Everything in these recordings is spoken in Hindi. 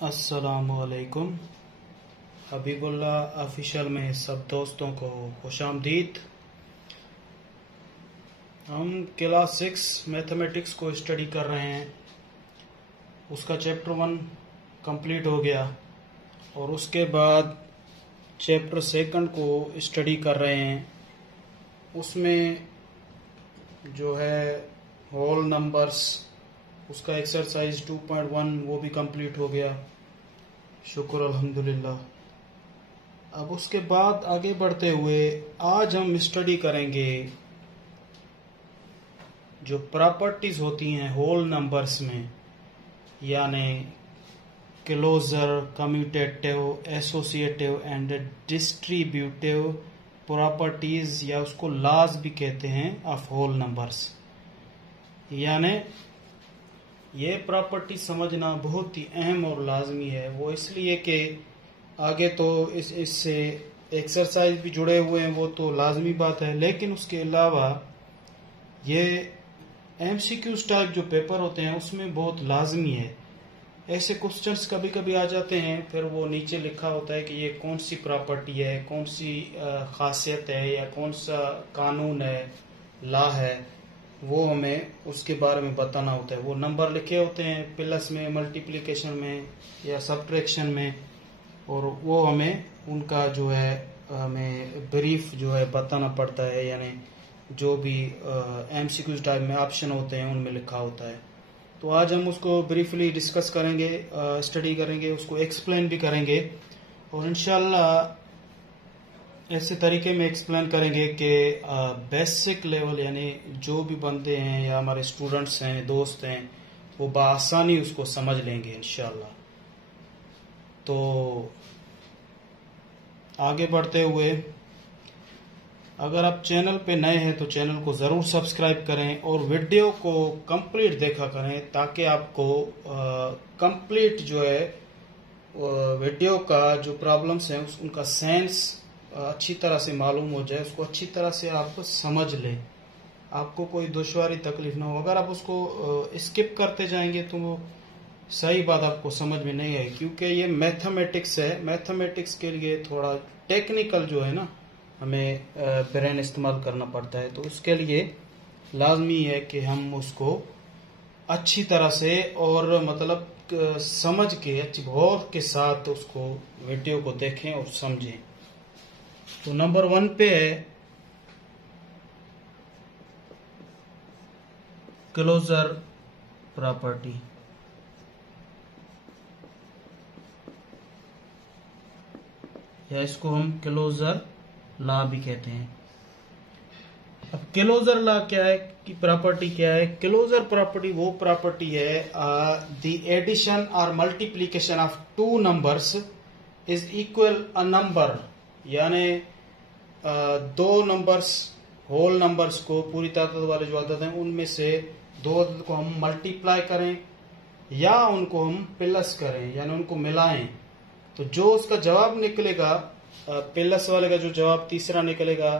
अस्सलामुअलैकुम। हबीबुल्लाह ऑफिशियल में सब दोस्तों को खुशामदीद। हम क्लास 6 मैथमेटिक्स को स्टडी कर रहे हैं। उसका चैप्टर 1 कंप्लीट हो गया और उसके बाद चैप्टर 2 को स्टडी कर रहे हैं। उसमें जो है होल नंबर्स, उसका एक्सरसाइज 2.1 वो भी कंप्लीट हो गया, शुक्र अल्हम्दुलिल्लाह। अब उसके बाद आगे बढ़ते हुए आज हम स्टडी करेंगे जो प्रॉपर्टीज होती हैं होल नंबर्स में, यानी closure, commutative, associative and distributive properties, या उसको लॉज भी कहते हैं ऑफ होल नंबर्स। यानी ये प्रॉपर्टी समझना बहुत ही अहम और लाजमी है। वो इसलिए कि आगे तो इससे एक्सरसाइज भी जुड़े हुए हैं, वो तो लाजमी बात है, लेकिन उसके अलावा ये एमसीक्यूज टाइप जो पेपर होते हैं उसमें बहुत लाजमी है। ऐसे क्वेश्चंस कभी कभी आ जाते हैं, फिर वो नीचे लिखा होता है कि ये कौन सी प्रॉपर्टी है, कौन सी खासियत है, या कौन सा कानून है, लॉ है, वो हमें उसके बारे में बताना होता है। वो नंबर लिखे होते हैं प्लस में, मल्टीप्लिकेशन में या सब्ट्रैक्शन में, और वो हमें उनका जो है हमें ब्रीफ जो है बताना पड़ता है। यानी जो भी एमसीक्यू टाइप में ऑप्शन होते हैं उनमें लिखा होता है। तो आज हम उसको ब्रीफली डिस्कस करेंगे, स्टडी करेंगे, उसको एक्सप्लेन भी करेंगे, और इंशाल्लाह ऐसे तरीके में एक्सप्लेन करेंगे कि बेसिक लेवल, यानी जो भी बंदे हैं या हमारे स्टूडेंट्स हैं, दोस्त हैं, वो बआसानी उसको समझ लेंगे इंशाल्लाह। तो आगे बढ़ते हुए, अगर आप चैनल पे नए हैं तो चैनल को जरूर सब्सक्राइब करें और वीडियो को कंप्लीट देखा करें, ताकि आपको कंप्लीट जो है वीडियो का जो प्रॉब्लम्स हैं उनका सेंस अच्छी तरह से मालूम हो जाए, उसको अच्छी तरह से आप समझ लें, आपको कोई दुश्वारी तकलीफ ना हो। अगर आप उसको स्किप करते जाएंगे तो वो सही बात आपको समझ में नहीं आएगी, क्योंकि ये मैथमेटिक्स है। मैथमेटिक्स के लिए थोड़ा टेक्निकल जो है ना, हमें ब्रेन इस्तेमाल करना पड़ता है, तो उसके लिए लाजमी है कि हम उसको अच्छी तरह से और मतलब समझ के, अच्छी गौर के साथ उसको वीडियो को देखें और समझें। तो नंबर 1 पे है क्लोजर प्रॉपर्टी, या इसको हम क्लोजर लॉ भी कहते हैं। अब क्लोजर लॉ क्या है, कि प्रॉपर्टी क्या है? क्लोजर प्रॉपर्टी वो प्रॉपर्टी है द एडिशन और multiplication of two numbers is equal a number. यानी दो नंबर्स, होल नंबर्स को, पूरी तादाद वाले जो अदद हैं उनमें से दो अदद को हम मल्टीप्लाई करें या उनको हम प्लस करें, यानी उनको मिलाएं, तो जो उसका जवाब निकलेगा, प्लस वाले का जो जवाब तीसरा निकलेगा,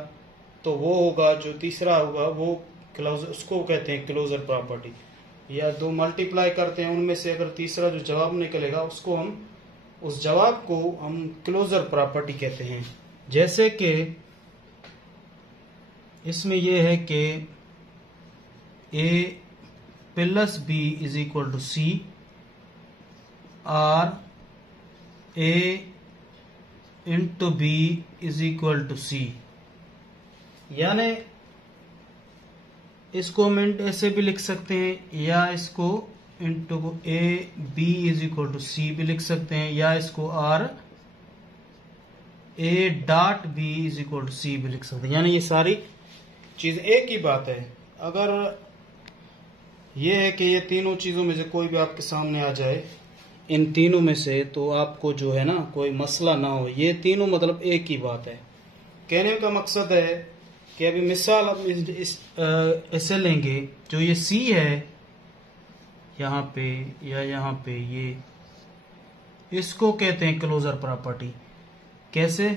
तो वो होगा, जो तीसरा होगा वो क्लोजर, उसको कहते हैं क्लोजर प्रॉपर्टी। या दो मल्टीप्लाई करते हैं, उनमें से अगर तीसरा जो जवाब निकलेगा उसको हम, उस जवाब को हम क्लोजर प्रॉपर्टी कहते हैं। जैसे कि इसमें यह है कि A plus B is equal to C, और A into B is equal to C. यानी इसको हम ऐसे भी लिख सकते हैं, या इसको into A B is equal to C भी लिख सकते हैं, या इसको or A dot B is equal to C भी लिख सकते हैं। यानी ये सारी चीज एक ही बात है। अगर ये है कि ये तीनों चीजों में से कोई भी आपके सामने आ जाए, इन तीनों में से, तो आपको जो है ना कोई मसला ना हो। ये तीनों मतलब एक ही बात है। कहने का मकसद है कि अभी मिसाल हम ऐसे लेंगे, जो ये सी है यहाँ पे या यहाँ पे, ये इसको कहते हैं क्लोजर प्रॉपर्टी। कैसे?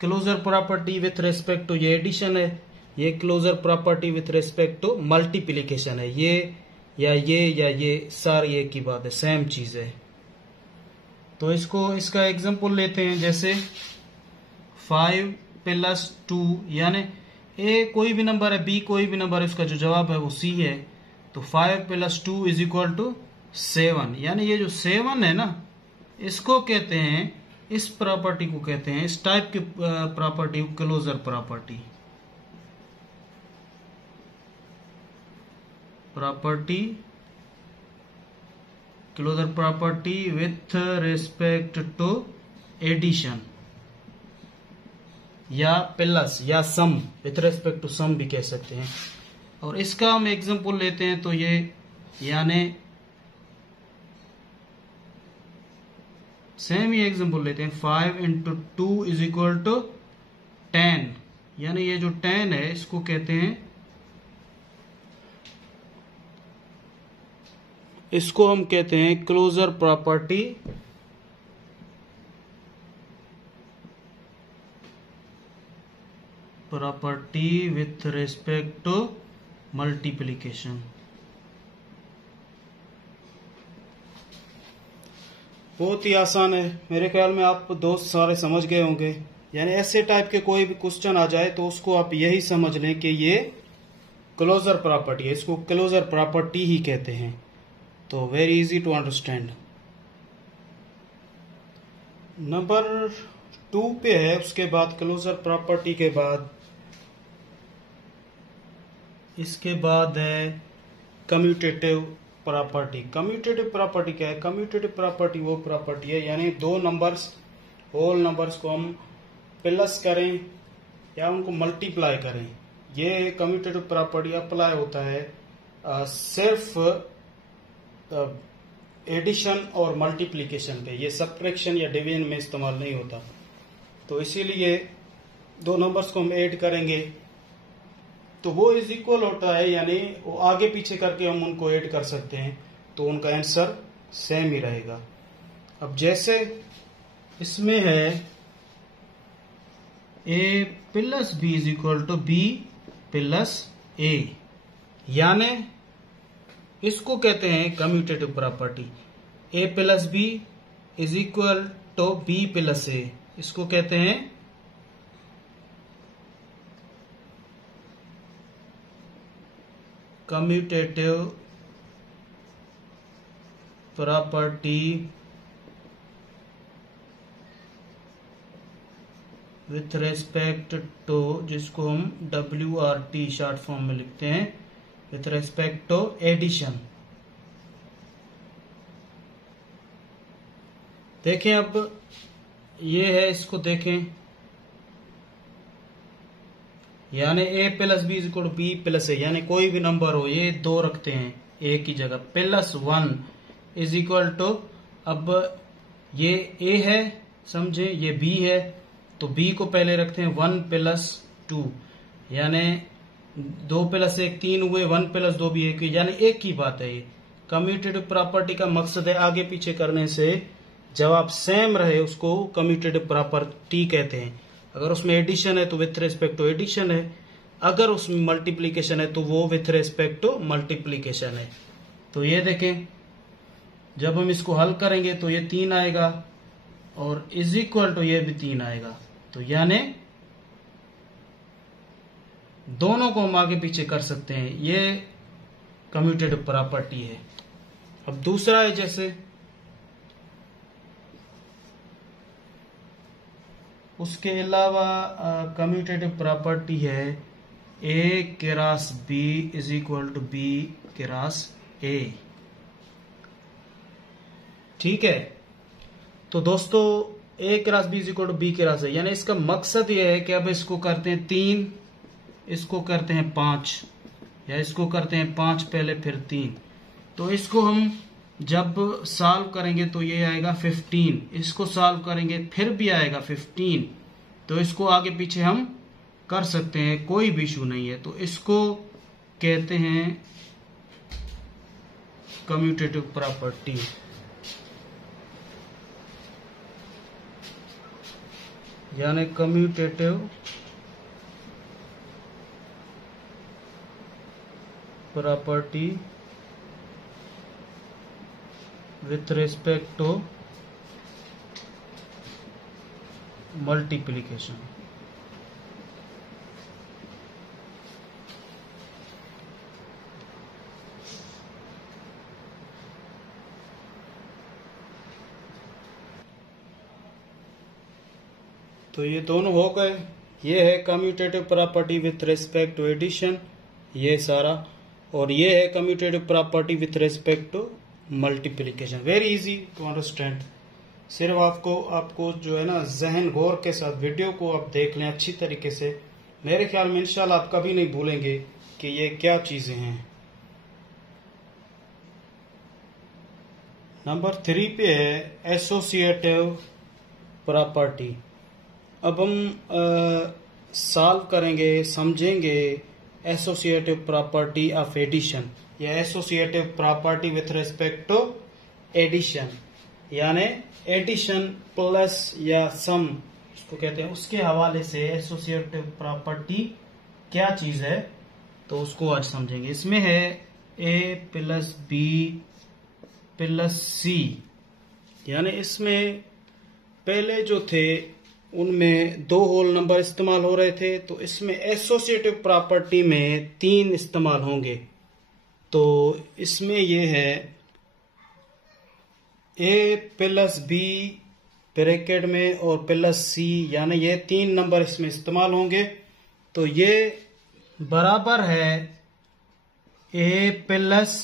Closure property with respect to, ये एडिशन है, ये closure property with respect to multiplication है। ये या ये सारी एक ही बात है, सेम चीज है। तो इसका एग्जांपल लेते हैं, जैसे 5 + 2, यानी ए कोई भी नंबर है, बी कोई भी नंबर है, उसका जो जवाब है वो सी है। तो 5 + 2 = 7, यानी ये जो 7 है ना, इसको कहते हैं, इस प्रॉपर्टी को कहते हैं, इस टाइप की प्रॉपर्टी को closure property. Closure property with respect to addition या प्लस या sum, with respect to sum भी कह सकते हैं। और इसका हम एग्जांपल लेते हैं, तो ये यानी सेम ही एग्जांपल लेते हैं, 5 × 2 = 10, यानी ये जो 10 है इसको कहते हैं, इसको हम कहते हैं closure property with respect to multiplication. बहुत ही आसान है, मेरे ख्याल में आप दोस्त सारे समझ गए होंगे। यानी ऐसे टाइप के कोई भी क्वेश्चन आ जाए तो उसको आप यही समझ लें कि ये क्लोजर प्रॉपर्टी है, इसको क्लोजर प्रॉपर्टी ही कहते हैं। तो very easy to understand. Number 2 पे है, उसके बाद क्लोजर प्रॉपर्टी के बाद इसके बाद है कम्यूटेटिव प्रॉपर्टी। कम्यूटेटिव प्रॉपर्टी क्या है? कम्यूटेटिव प्रॉपर्टी वो प्रॉपर्टी है, यानी दो नंबर्स, होल नंबर्स को हम प्लस करें या उनको मल्टीप्लाई करें, ये कम्यूटेटिव प्रॉपर्टी अप्लाई होता है सिर्फ एडिशन और मल्टीप्लिकेशन पे, ये सब्ट्रैक्शन या डिवीजन में इस्तेमाल नहीं होता। तो इसीलिए दो नंबर्स को हम ऐड करेंगे तो वो इज इक्वल होता है, यानी वो आगे पीछे करके हम उनको ऐड कर सकते हैं, तो उनका आंसर सेम ही रहेगा। अब जैसे इसमें है a + b = b + a, यानी इसको कहते हैं commutative property. a + b = b + a, इसको कहते हैं commutative property with respect to, जिसको हम WRT शॉर्ट फॉर्म में लिखते हैं, विथ रेस्पेक्ट टू एडिशन। देखें अब ये है, इसको देखें, यानी a + b = b + a, यानी कोई भी नंबर हो, ये दो रखते हैं a की जगह, +1 = अब ये a है, समझे, ये b है, तो b को पहले रखते हैं 1 + 2, यानी 2 + 1 3 हुए, 1 + 2 भी 1, यानी एक ही बात है। ये कम्यूटेटिव प्रॉपर्टी का मकसद है आगे पीछे करने से जवाब सेम रहे, उसको कम्यूटेटिव प्रॉपर्टी कहते हैं। अगर उसमें एडिशन है तो विथ रेस्पेक्ट टू एडिशन है, अगर उसमें मल्टीप्लिकेशन है तो वो विथ रेस्पेक्ट टू मल्टीप्लिकेशन है। तो ये देखें, जब हम इसको हल करेंगे तो ये 3 आएगा और इज इक्वल टू ये भी 3 आएगा, तो यानी दोनों को हम आगे पीछे कर सकते हैं, ये कम्यूटेटिव प्रॉपर्टी है। अब दूसरा है, जैसे उसके अलावा कम्यूटेटिव प्रॉपर्टी है a × b = b × a, ठीक है। तो दोस्तों a × b = b × a, यानी इसका मकसद ये है कि अब इसको करते हैं 3, इसको करते हैं 5, या इसको करते हैं 5 पहले फिर 3, तो इसको हम जब सॉल्व करेंगे तो ये आएगा 15, इसको सॉल्व करेंगे फिर भी आएगा 15, तो इसको आगे पीछे हम कर सकते हैं, कोई भी इशू नहीं है। तो इसको कहते हैं कम्यूटेटिव प्रॉपर्टी, यानी commutative property with respect to multiplication. तो ये दोनों हो गए। ये है commutative property with respect to addition, ये सारा, और ये है commutative property with respect to multiplication. Very easy to understand. सिर्फ आपको जो है ना जहन गौर के साथ वीडियो को आप देख लें अच्छी तरीके से। मेरे ख्याल में इंशाल्लाह आप कभी नहीं भूलेंगे कि ये क्या चीजें हैं। नंबर 3 पे है एसोसिएटिव प्रॉपर्टी। अब हम सॉल्व करेंगे, समझेंगे एसोसिएटिव प्रॉपर्टी ऑफ एडिशन या associative property with respect to addition, यानी एडिशन प्लस या सम उसको कहते हैं, उसके हवाले से एसोसिएटिव प्रॉपर्टी क्या चीज है तो उसको आज समझेंगे। इसमें है ए प्लस बी प्लस सी, यानी इसमें पहले जो थे उनमें 2 होल नंबर इस्तेमाल हो रहे थे, तो इसमें एसोसिएटिव प्रॉपर्टी में 3 इस्तेमाल होंगे। तो इसमें ये है ए प्लस बी ब्रैकेट में और प्लस सी, यानी ये 3 नंबर इसमें इस्तेमाल होंगे। तो ये बराबर है ए प्लस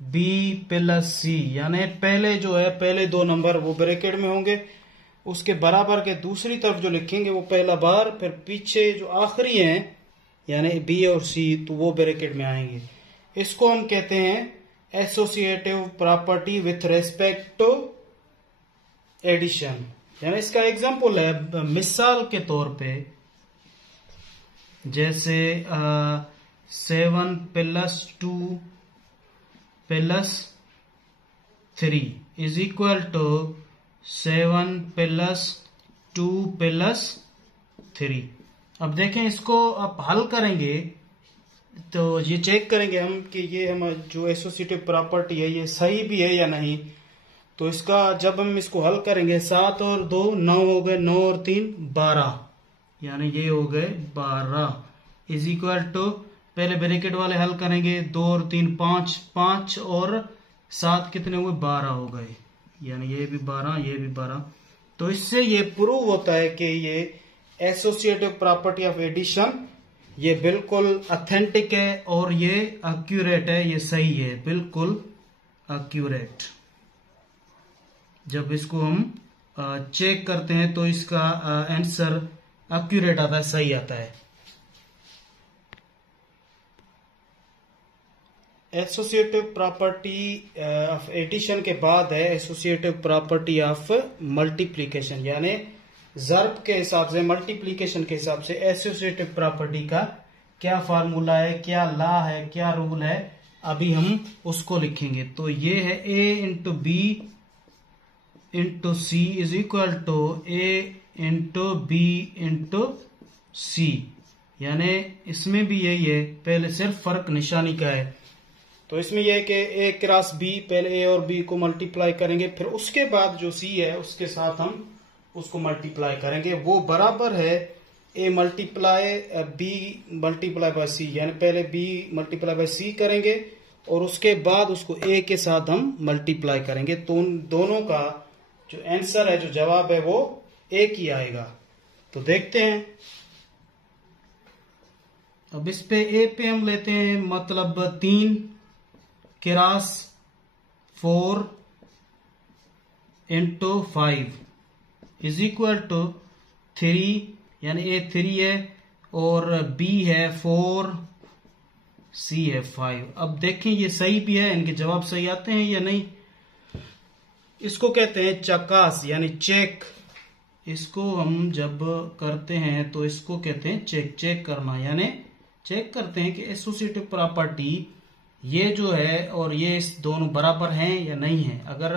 बी प्लस सी, यानी पहले जो है पहले 2 नंबर वो ब्रैकेट में होंगे, उसके बराबर के दूसरी तरफ जो लिखेंगे वो पहला बार, फिर पीछे जो आखिरी हैं यानी बी और सी तो वो ब्रैकेट में आएंगे। इसको हम कहते हैं associative property with respect to addition. यानी इसका एग्जांपल है, मिसाल के तौर पे जैसे 7 plus 2 plus 3 is equal to 7 plus 2 plus 3। अब देखें, इसको आप हल करेंगे तो ये चेक करेंगे हम कि ये हम जो एसोसिएटिव प्रॉपर्टी है ये सही भी है या नहीं। तो इसका जब हम इसको हल करेंगे 7 और 2 9 हो गए, 9 और 3 12, यानी ये हो गए 12 इज इक्वल टू, पहले ब्रैकेट वाले हल करेंगे 2 और 3 5, 5 और 7 कितने हुए 12 हो गए, यानी ये भी 12 ये भी 12। तो इससे ये प्रूव होता है कि ये एसोसिएटिव प्रॉपर्टी ऑफ एडिशन ये बिल्कुल ऑथेंटिक है और ये एक्यूरेट है, ये सही है, बिल्कुल एक्यूरेट। जब इसको हम चेक करते हैं तो इसका आंसर एक्यूरेट आता है, सही आता है। एसोसिएटिव प्रॉपर्टी ऑफ एडिशन के बाद है एसोसिएटिव प्रॉपर्टी ऑफ मल्टीप्लिकेशन, यानी ज़र्ब के हिसाब से मल्टीप्लिकेशन के हिसाब से एसोसिएटिव प्रॉपर्टी का क्या फार्मूला है, क्या लॉ है, क्या रूल है, अभी हम उसको लिखेंगे। तो ये है A into B into C is equal to A into B into C, यानी इसमें भी यही है, पहले सिर्फ फर्क निशानी का है। तो इसमें यह है कि ए क्रॉस बी, पहले ए और बी को मल्टीप्लाई करेंगे, फिर उसके बाद जो सी है उसके साथ हम उसको मल्टीप्लाई करेंगे, वो बराबर है A multiply B multiply by सी, यानी पहले बी मल्टीप्लाई बाय सी करेंगे और उसके बाद उसको ए के साथ हम मल्टीप्लाई करेंगे। तो उन दोनों का जो आंसर है, जो जवाब है, वो एक ही आएगा। तो देखते हैं। अब इस पे ए पे हम लेते हैं, मतलब 3 cross 4 into 5 is equal to 3, यानी ए 3 है और बी है 4, सी है 5। अब देखें ये सही भी है, इनके जवाब सही आते हैं या नहीं। इसको कहते हैं चकास, यानी चेक। इसको हम जब करते हैं तो इसको कहते हैं चेक, चेक करना, यानी चेक करते हैं कि एसोसिएटिव प्रॉपर्टी ये जो है और ये इस दोनों बराबर हैं या नहीं है। अगर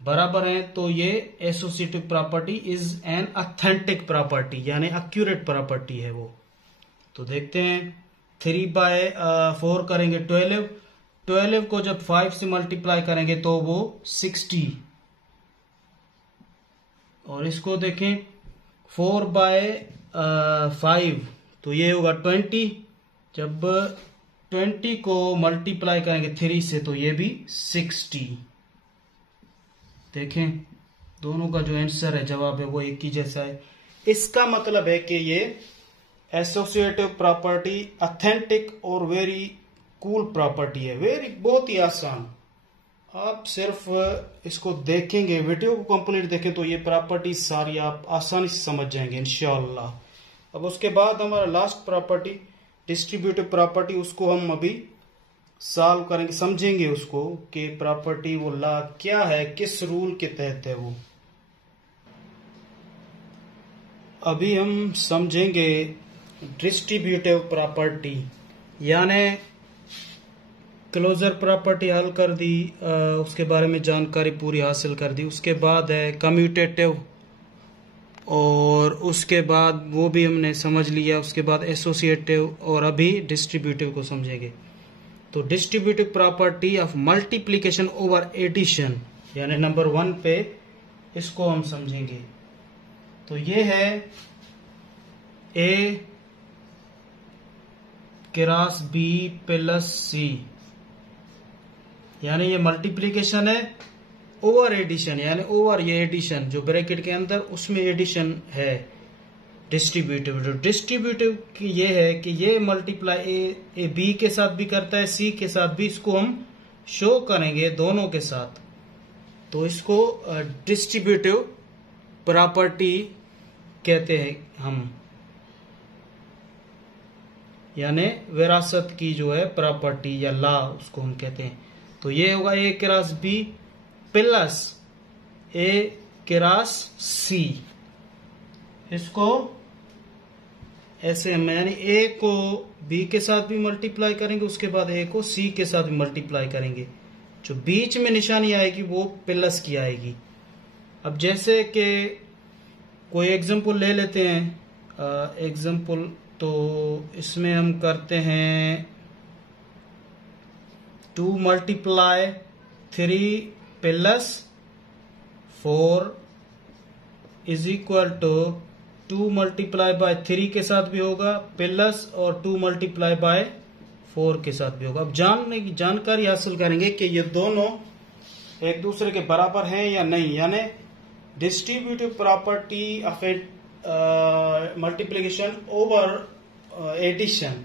बराबर हैं तो ये associative property is an authentic property, यानी एक्यूरेट प्रॉपर्टी है वो। तो देखते हैं, 3/4 करेंगे 12, 12 को जब 5 से मल्टीप्लाई करेंगे तो वो 60, और इसको देखें 4/5 तो ये होगा 20। जब 20 को मल्टीप्लाई करेंगे 3 से तो ये भी 60। देखें दोनों का जो आंसर है, जवाब है, वो एक ही जैसा है। इसका मतलब है कि ये एसोसिएटिव प्रॉपर्टी ऑथेंटिक और वेरी कूल प्रॉपर्टी है। बहुत ही आसान। आप सिर्फ इसको देखेंगे, वीडियो को कंप्लीट देखें तो ये प्रॉपर्टी सारी आप आसानी से समझ जाएंगे इंशाअल्लाह। अब उसके बाद हमारा लास्ट प्रॉपर्टी डिस्ट्रीब्यूटिव प्रॉपर्टी, उसको हम अभी सॉल्व करेंगे, समझेंगे उसको कि प्रॉपर्टी वो लॉ क्या है, किस रूल के तहत है वो। अभी हम समझेंगे डिस्ट्रीब्यूटिव प्रॉपर्टी, यानी क्लोजर प्रॉपर्टी हल कर दी, उसके बारे में जानकारी पूरी हासिल कर दी। उसके बाद है कम्यूटेटिव, और उसके बाद वो भी हमने समझ लिया। उसके बाद एसोसिएटिव, और अभी डिस्ट्रीब्यूटिव को समझेंगे। तो distributive property of multiplication over addition, यानी नंबर 1 पे इसको हम समझेंगे। तो ये है A cross B plus C, यानी ये मल्टीप्लिकेशन है ओवर एडिशन, यानी ओवर ये एडिशन जो ब्रैकेट के अंदर उसमें एडिशन है डिस्ट्रीब्यूटिव। जो डिस्ट्रीब्यूटिव की ये है कि ये मल्टीप्लाई ए बी के साथ भी करता है, सी के साथ भी। इसको हम शो करेंगे दोनों के साथ, तो इसको डिस्ट्रीब्यूटिव प्रॉपर्टी कहते हैं हम, यानी विरासत की जो है प्रॉपर्टी या लॉ उसको हम कहते हैं। तो ये होगा A cross B plus A cross C। इसको ऐसे हम, यानी A को B के साथ भी मल्टीप्लाई करेंगे, उसके बाद A को C के साथ भी मल्टीप्लाई करेंगे। जो बीच में निशानी आएगी वो प्लस की आएगी। अब जैसे कि कोई एग्जांपल ले लेते हैं, एग्जांपल तो इसमें हम करते हैं 2 multiply 3 plus 4 is equal to 2 multiply by 3 के साथ भी होगा प्लस, और 2 मल्टीप्लाई बाय 4 के साथ भी होगा। अब जानने की जानकारी हासिल करेंगे कि ये दोनों एक दूसरे के बराबर हैं या नहीं, यानी distributive property of multiplication over addition.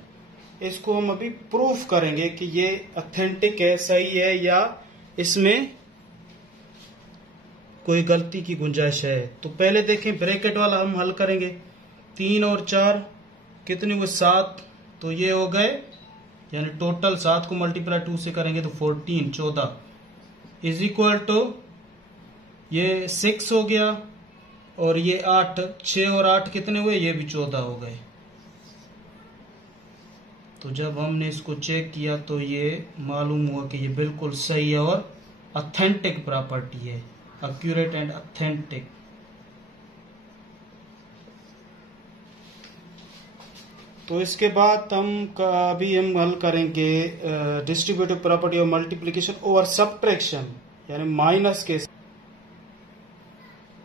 इसको हम अभी प्रूफ करेंगे कि ये ऑथेंटिक है, सही है, या इसमें कोई गलती की गुंजाइश है। तो पहले देखें ब्रैकेट वाला हम हल करेंगे। 3 और 4 कितने हुए? 7। तो ये हो गए, यानी टोटल 7 को मल्टीप्लाई 2 से करेंगे तो 14 इज इक्वल टू ये 6 हो गया, और ये 8। 6 और 8 कितने हुए? ये भी 14 हो गए। तो जब हमने इसको चेक किया तो ये मालूम हुआ कि ये बिल्कुल सही है और ऑथेंटिक प्रॉपर्टी है, एक्यूरेट एंड ऑथेंटिक। तो इसके बाद अभी हम हल करेंगे distributive property of multiplication over subtraction, यानी माइनस के।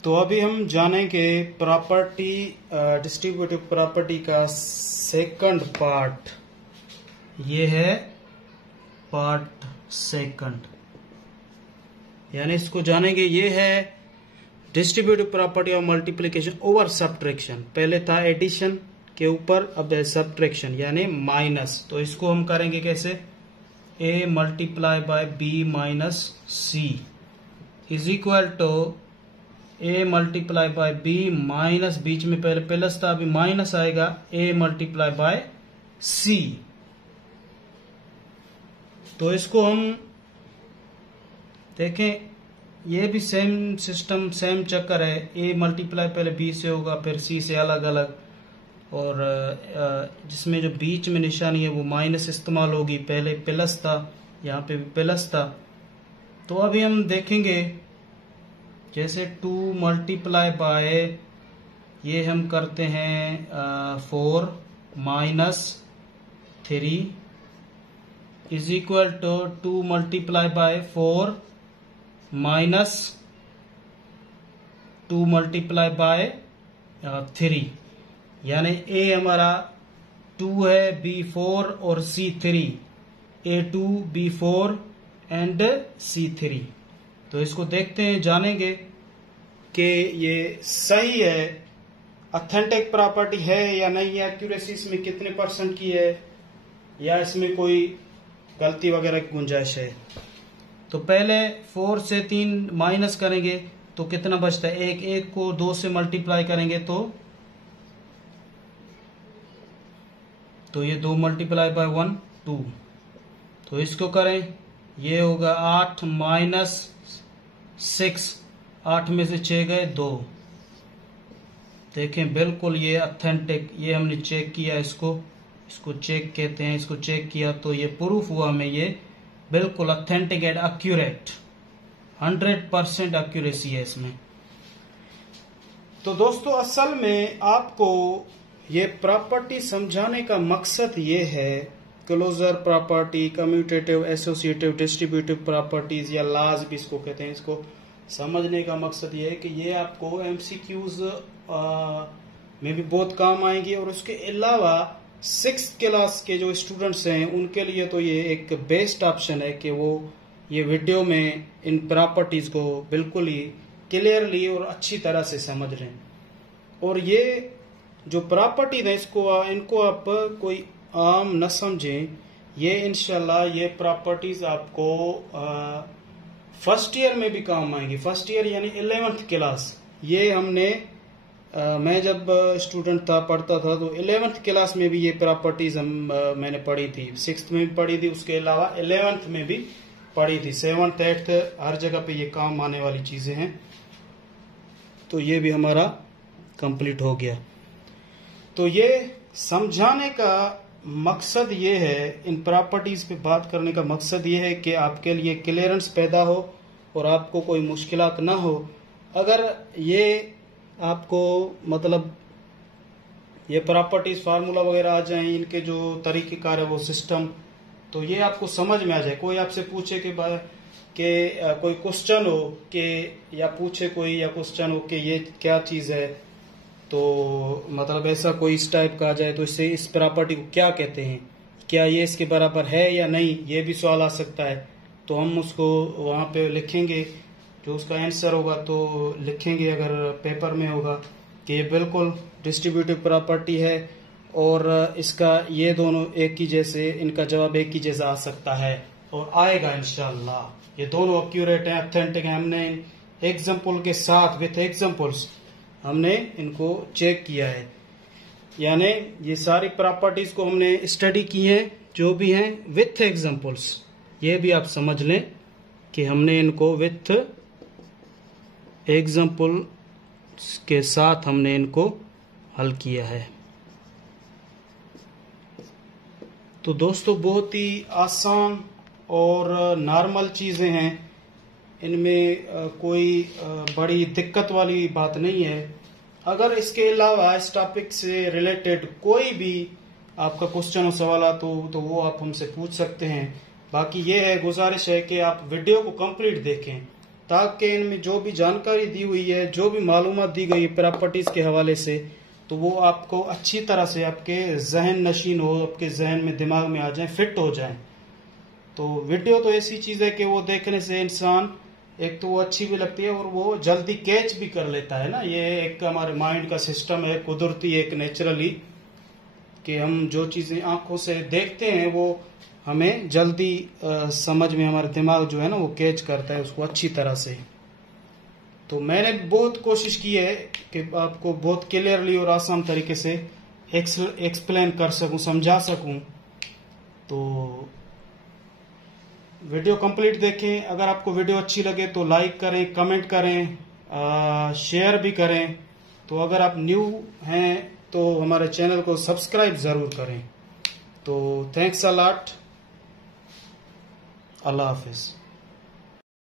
तो अभी हम जानेंगे प्रॉपर्टी डिस्ट्रीब्यूटिव प्रॉपर्टी का सेकंड पार्ट। ये है पार्ट सेकंड, यानी इसको जानेंगे। ये है distributive property of multiplication over subtraction. पहले था एडिशन के ऊपर, अब है सब्ट्रैक्शन यानी माइनस। तो इसको हम करेंगे कैसे? A multiply by B minus C is equal to A multiply by B minus, बीच में पहले प्लस था, अभी माइनस आएगा, A मल्टीप्लाई बाय C। तो इसको हम देखें, ये भी सेम सिस्टम, सेम चक्कर है। A मल्टीप्लाई पहले B से होगा, फिर C से अलग अलग, और जिसमें जो बीच में निशानी है वो माइनस इस्तेमाल होगी। पहले प्लस था, यहाँ पे भी प्लस था। तो अभी हम देखेंगे जैसे 2 मल्टीप्लाई बाय, ये हम करते हैं 4 minus 3 is equal to 2 multiply by 4 minus 2 multiply by 3, यानी ए हमारा 2 है, B4 और C3, A2 B4 and C3। तो इसको देखते हैं, जानेंगे कि ये सही है, ऑथेंटिक प्रॉपर्टी है या नहीं, एक्यूरेसी इसमें कितने % की है, या इसमें कोई गलती वगैरह की गुंजाइश है। तो पहले 4 से 3 माइनस करेंगे तो कितना बचता है, 1 को 2 से मल्टीप्लाई करेंगे तो ये 2 मल्टीप्लाई बाय 1 2। तो इसको करें, ये होगा 8 माइनस 6, 8 में से 6 गए 2। देखें बिल्कुल ये ऑथेंटिक, ये हमने चेक किया, इसको चेक कहते हैं, इसको चेक किया तो ये प्रूफ हुआ हमें, ये बिल्कुल ऑथेंटिक एंड एक्यूरेट, 100% एक्यूरेसी है इसमें। तो दोस्तों असल में आपको ये प्रॉपर्टी समझाने का मकसद ये है, closure property, commutative, associative, distributive properties या लॉज भी इसको कहते हैं, इसको समझने का मकसद ये है कि ये आपको एमसीक्यूज में भी बहुत काम आएंगी, और उसके अलावा 6th क्लास के जो स्टूडेंट्स हैं उनके लिए तो ये एक बेस्ट ऑप्शन है कि वो ये वीडियो में इन प्रॉपर्टीज को बिल्कुल ही क्लियरली और अच्छी तरह से समझ लें। और ये जो प्रॉपर्टीज है इनको आप कोई आम न समझें, ये इंशाल्लाह ये प्रॉपर्टीज आपको फर्स्ट ईयर में भी काम आएंगी। फर्स्ट ईयर यानी 11th क्लास, ये हमने मैं जब स्टूडेंट था, पढ़ता था, तो 11th क्लास में भी ये प्रॉपर्टीज मैंने पढ़ी थी, 6th में भी पढ़ी थी, उसके अलावा 11th में भी पढ़ी थी, 7th 8th हर जगह पे ये काम आने वाली चीजें हैं। तो ये भी हमारा कंप्लीट हो गया। तो ये समझाने का मकसद ये है, इन प्रॉपर्टीज पे बात करने का मकसद ये है कि आपके लिए क्लियरेंस पैदा हो और आपको कोई मुश्किलात ना हो। अगर ये आपको मतलब ये प्रॉपर्टीज फार्मूला वगैरह आ जाए, इनके जो तरीक़ेकार है वो सिस्टम, तो ये आपको समझ में आ जाए। कोई आपसे पूछे कि कोई क्वेश्चन हो कि या पूछे कोई या क्वेश्चन हो कि ये क्या चीज है, तो मतलब ऐसा कोई इस टाइप का आ जाए तो इससे इस प्रॉपर्टी को क्या कहते हैं, क्या ये इसके बराबर है या नहीं, ये भी सवाल आ सकता है। तो हम उसको वहां पे लिखेंगे, जो उसका आंसर होगा तो लिखेंगे अगर पेपर में होगा कि ये बिल्कुल डिस्ट्रीब्यूटिव प्रॉपर्टी है और इसका ये दोनों एक ही जैसे, इनका जवाब एक ही जैसा आ सकता है और आएगा इंशाल्लाह। ये दोनों एक्यूरेट है, ऑथेंटिक है। हमने एग्जाम्पल के साथ, विथ एग्जाम्पल्स हमने इनको चेक किया है, यानी ये सारी प्रॉपर्टीज को हमने स्टडी की है जो भी हैं विथ एग्जाम्पल्स। ये भी आप समझ लें कि हमने इनको विथ एग्जाम्पल के साथ हमने इनको हल किया है। तो दोस्तों बहुत ही आसान और नॉर्मल चीजें हैं, इनमें कोई बड़ी दिक्कत वाली बात नहीं है। अगर इसके अलावा इस टॉपिक से रिलेटेड कोई भी आपका क्वेश्चन हो, सवाल तो वो आप हमसे पूछ सकते हैं। बाकी ये है, गुजारिश है कि आप वीडियो को कंप्लीट देखें ताकि इनमें जो भी जानकारी दी हुई है, जो भी मालूमात दी गई प्रॉपर्टीज के हवाले से, तो वो आपको अच्छी तरह से आपके जहन नशीन हो, आपके जहन में दिमाग में आ जाए, फिट हो जाए। तो वीडियो तो ऐसी चीज है कि वो देखने से इंसान एक तो वो अच्छी भी लगती है और वो जल्दी कैच भी कर लेता है ना। ये एक हमारे माइंड का सिस्टम है, कुदरती, एक नेचुरली, कि हम जो चीजें आंखों से देखते हैं वो हमें जल्दी समझ में, हमारा दिमाग जो है ना वो कैच करता है उसको अच्छी तरह से। तो मैंने बहुत कोशिश की है कि आपको बहुत क्लियरली और आसान तरीके से एक्सप्लेन कर सकूं, समझा सकूं। तो वीडियो कंप्लीट देखें। अगर आपको वीडियो अच्छी लगे तो लाइक करें, कमेंट करें, शेयर भी करें। तो अगर आप न्यू हैं तो हमारे चैनल को सब्सक्राइब जरूर करें। तो thanks a lot, Allah Hafiz.